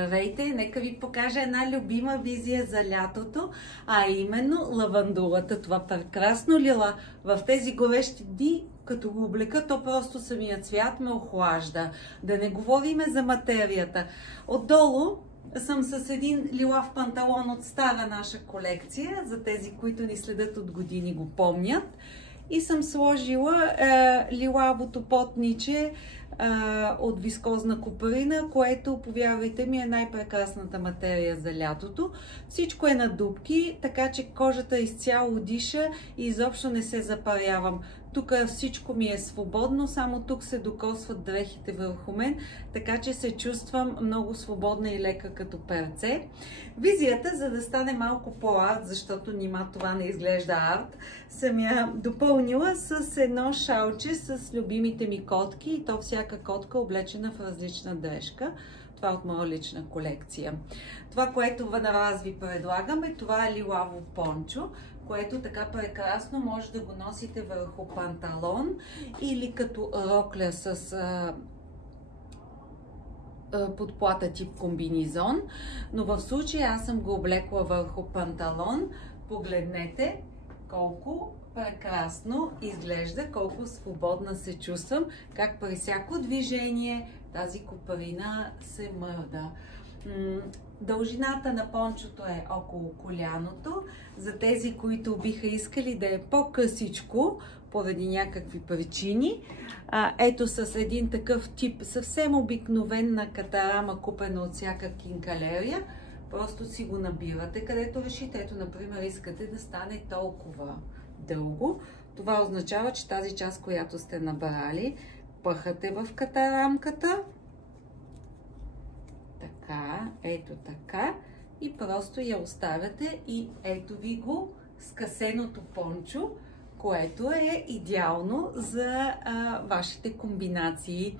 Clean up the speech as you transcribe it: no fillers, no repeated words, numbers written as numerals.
Здравейте! Нека ви покажа една любима визия за лятото, а именно лавандулата. Това прекрасно лила в тези горещи дни, като го облека, то просто самият цвят ме охлажда. Да не говориме за материята. Отдолу съм с един лилав панталон от стара наша колекция, за тези, които ни следят от години го помнят. И съм сложила лилавото потниче от вискозна куприна, което, повярвайте ми, е най-прекрасната материя за лятото. Всичко е на дупки, така че кожата изцяло диша и изобщо не се запарявам. Тук всичко ми е свободно, само тук се докосват дрехите върху мен, така че се чувствам много свободна и лека като перце. Визията, за да стане малко по-арт, защото нима това не изглежда арт, съм я допълнила с едно шалче с любимите ми котки, и то всяка котка облечена в различна дрежка. Това е от моя лична колекция. Това, което на вас ви предлагам, това е лилаво пончо, което така прекрасно може да го носите върху панталон или като рокля с подплата тип комбинизон. Но в случая аз съм го облекла върху панталон. Погледнете колко прекрасно изглежда, колко свободна се чувствам, как при всяко движение тази куприна се мърда. Дължината на пончото е около коляното. За тези, които биха искали да е по-късичко, поради някакви причини, ето с един такъв тип, съвсем обикновена катарама, купена от всяка кинкалерия, просто си го набирате, където решите. Ето, например, искате да стане толкова дълго. Това означава, че тази част, която сте набрали, пъхате в катарамката. Така, ето така. И просто я оставяте и ето ви го скъсеното пончо, което е идеално за вашите комбинации.